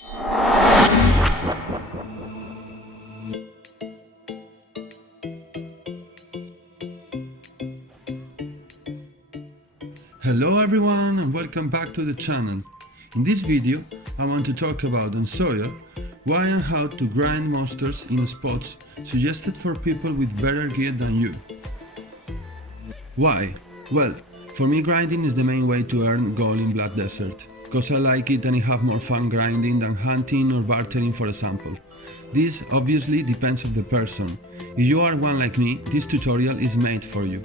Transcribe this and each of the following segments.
Hello everyone and welcome back to the channel. In this video I want to talk about on Sawyer why and how to grind monsters in spots suggested for people with better gear than you. Why? Well, for me grinding is the main way to earn gold in Black Desert, cause I like it and I have more fun grinding than hunting or bartering for a sample. This obviously depends on the person. If you are one like me, this tutorial is made for you.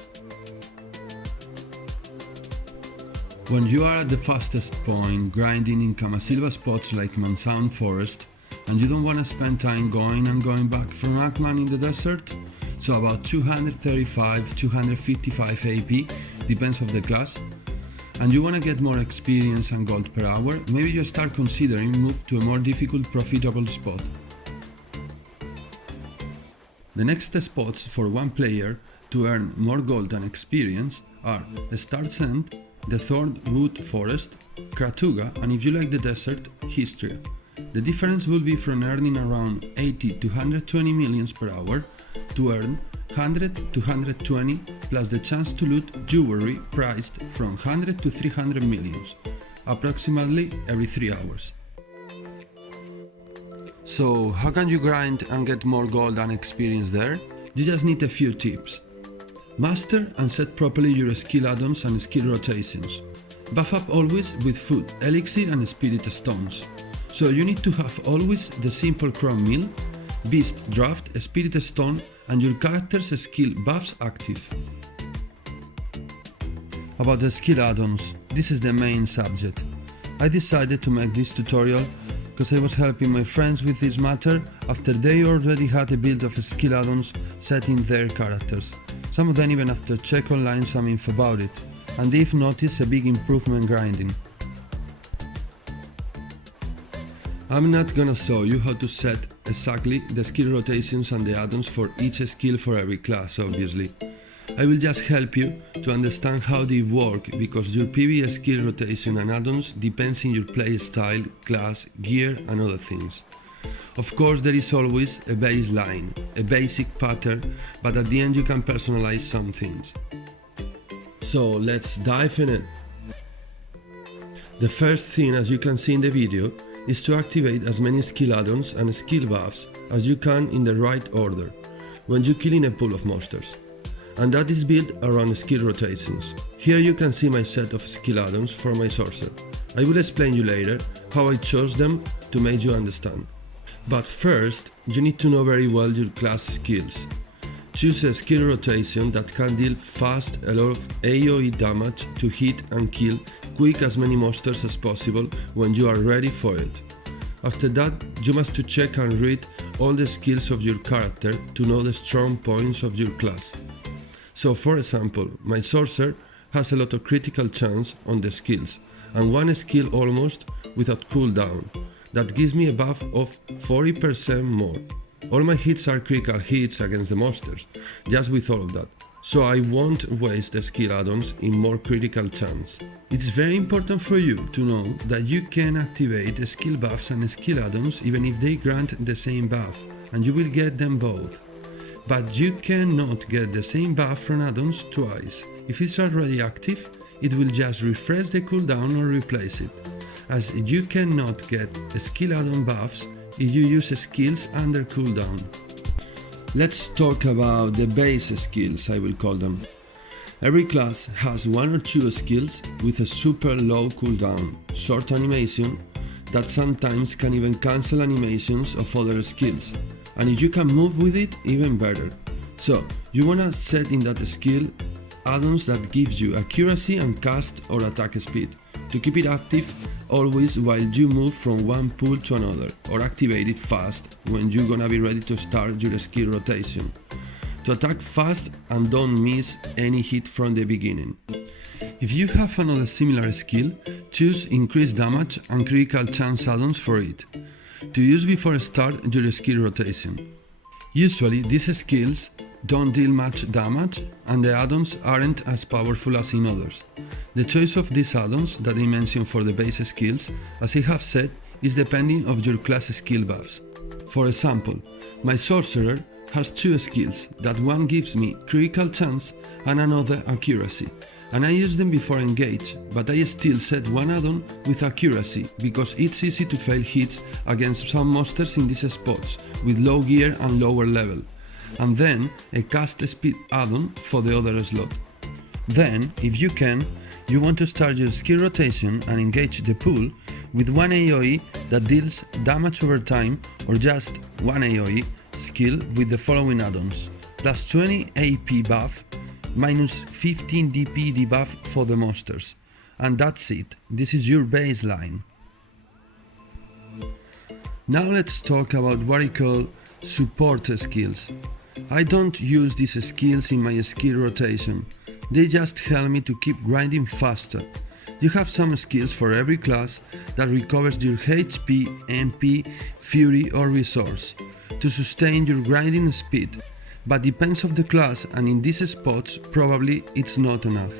When you are at the fastest point grinding in Kamasilva spots like Mansound Forest and you don't want to spend time going and going back from Ackman in the desert, so about 235-255 AP, depends on the class, and you want to get more experience and gold per hour, maybe you start considering move to a more difficult profitable spot. The next spots for one player to earn more gold and experience are Star's End, the Thornwood Forest, Kratuga, and if you like the desert, Histria. The difference will be from earning around 80 to 120 millions per hour to earn 100 to 120 plus the chance to loot jewelry priced from 100 to 300 millions, approximately every 3 hours. So how can you grind and get more gold and experience there? You just need a few tips. Master and set properly your skill add-ons and skill rotations. Buff up always with food, elixir and spirit stones. So you need to have always the simple chrome mill, beast draft, spirit stone and your character's skill buffs active. About the skill add-ons, this is the main subject. I decided to make this tutorial because I was helping my friends with this matter after they already had a build of skill add-ons set in their characters. Some of them even after check online some info about it, and they've noticed a big improvement grinding. I'm not gonna show you how to set exactly the skill rotations and the add-ons for each skill for every class, obviously. I will just help you to understand how they work because your PvE skill rotation and add-ons depends on your play style, class, gear and other things. Of course there is always a baseline, a basic pattern, but at the end you can personalize some things. So let's dive in it. The first thing, as you can see in the video, is to activate as many skill add-ons and skill buffs as you can in the right order when you kill in a pool of monsters. And that is built around skill rotations. Here you can see my set of skill add-ons for my sorcerer. I will explain you later how I chose them to make you understand. But first, you need to know very well your class skills. Choose a skill rotation that can deal fast a lot of AoE damage to hit and kill quick as many monsters as possible when you are ready for it. After that, you must check and read all the skills of your character to know the strong points of your class. So for example, my sorcerer has a lot of critical chance on the skills and one skill almost without cooldown. That gives me a buff of 40% more. All my hits are critical hits against the monsters, just with all of that. So I won't waste the skill add-ons in more critical chance. It's very important for you to know that you can activate skill buffs and skill add-ons even if they grant the same buff, and you will get them both. But you cannot get the same buff from add-ons twice. If it's already active, it will just refresh the cooldown or replace it, as you cannot get skill add-on buffs if you use skills under cooldown. Let's talk about the base skills, I will call them. Every class has one or two skills with a super low cooldown, short animation that sometimes can even cancel animations of other skills, and if you can move with it, even better. So you wanna set in that skill add-ons that gives you accuracy and cast or attack speed, to keep it active always while you move from one pool to another, or activate it fast when you're gonna be ready to start your skill rotation. To attack fast and don't miss any hit from the beginning. If you have another similar skill, choose increased damage and critical chance add-ons for it, to use before start your skill rotation. Usually these skills don't deal much damage and the add-ons aren't as powerful as in others. The choice of these add-ons that I mentioned for the base skills, as I have said, is depending of your class skill buffs. For example, my sorcerer has two skills, that one gives me critical chance and another accuracy, and I use them before engage, but I still set one add-on with accuracy because it's easy to fail hits against some monsters in these spots with low gear and lower level, and then a cast speed add-on for the other slot. Then, if you can, you want to start your skill rotation and engage the pool with one AoE that deals damage over time, or just one AoE skill with the following add-ons: plus 20 AP buff, minus 15 DP debuff for the monsters. And that's it, this is your baseline. Now let's talk about what I call support skills. I don't use these skills in my skill rotation, they just help me to keep grinding faster. You have some skills for every class that recovers your HP, MP, Fury or Resource to sustain your grinding speed, but depends of the class, and in these spots probably it's not enough.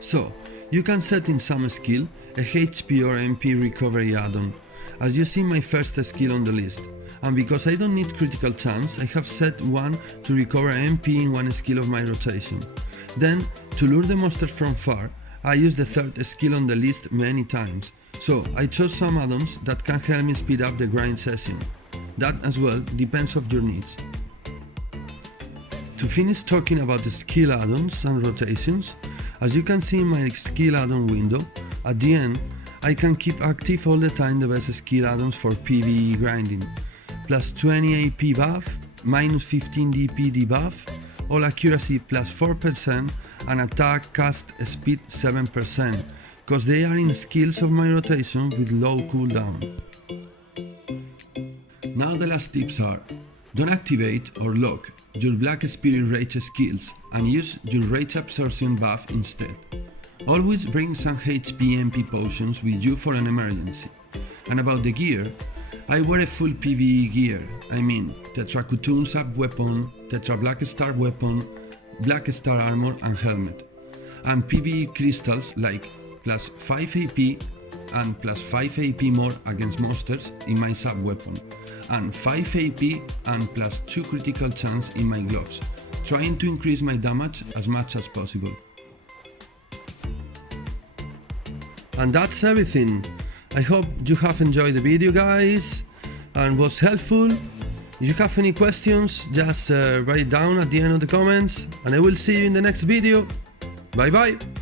So you can set in some skill a HP or MP recovery add-on, as you see my first skill on the list, and because I don't need critical chance, I have set one to recover MP in one skill of my rotation. Then, to lure the monster from far, I use the third skill on the list many times, so I chose some add-ons that can help me speed up the grind session. That as well depends of your needs. To finish talking about the skill add-ons and rotations, as you can see in my skill add-on window, at the end I can keep active all the time the best skill add-ons for PvE grinding. Plus 20 AP buff, minus 15 DP debuff, all accuracy plus 4% and attack cast speed 7%, cause they are in skills of my rotation with low cooldown. Now the last tips are: don't activate or lock your Black Spirit Rage skills and use your Rage Absorption buff instead. Always bring some HP MP potions with you for an emergency. And about the gear, I wear a full PvE gear, I mean Tetra Kutum sub weapon, Tetra Black Star weapon, Black Star armor and helmet, and PvE crystals like plus 5 AP and plus 5 AP more against monsters in my sub weapon, and 5 AP and plus 2 critical chance in my gloves, trying to increase my damage as much as possible. And that's everything. I hope you have enjoyed the video, guys, and was helpful. If you have any questions, just write it down at the end of the comments, and I will see you in the next video. Bye bye!